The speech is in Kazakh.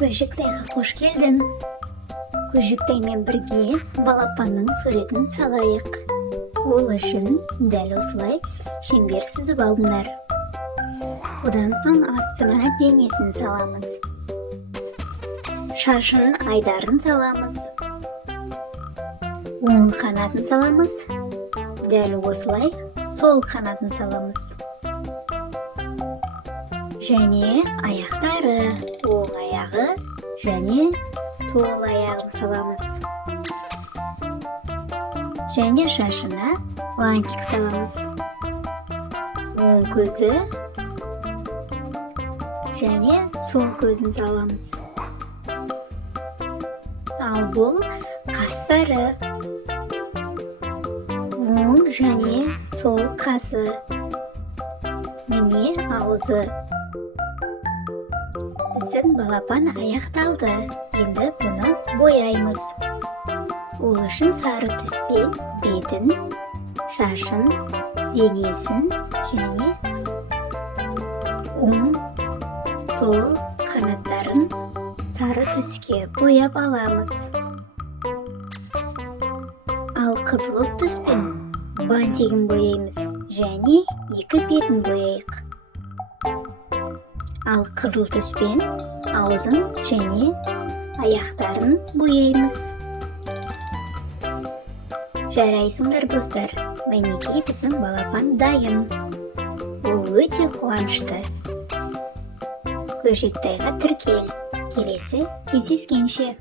Көжектайға қош келдің. Көжектаймен бірге балапанның суретін салайық. Ол үшін дәл осылай шеңбер сызып алдыңдар. Одан соң астына денесін саламыз. Шашын айдарын саламыз. Оң қанатын саламыз. Дәл осылай сол қанатын саламыз. Және аяқтары, оң аяғы және сол аяғын саламыз. Және шашына бантик саламыз. Оң көзі және сол көзін саламыз. Ал бұл қастары. Оң және сол қасы. Міне аузы. Біздің балапан аяқталды. Енді бұны бояймыз. Ол үшін сары түспен бетін, шашын, денесін және оң, сол қанаттарын сары түске бояп аламыз. Ал қызыл түспен бантигін бояймыз және екі бетін бояйық. Ал қызыл түспен аузын және аяқтарын бояймыз. Жарайсыңдар достар, мінекей біздің балапан дайын. Ол өте қуанышты. Көжектайға тіркел. Келесі кездескенше.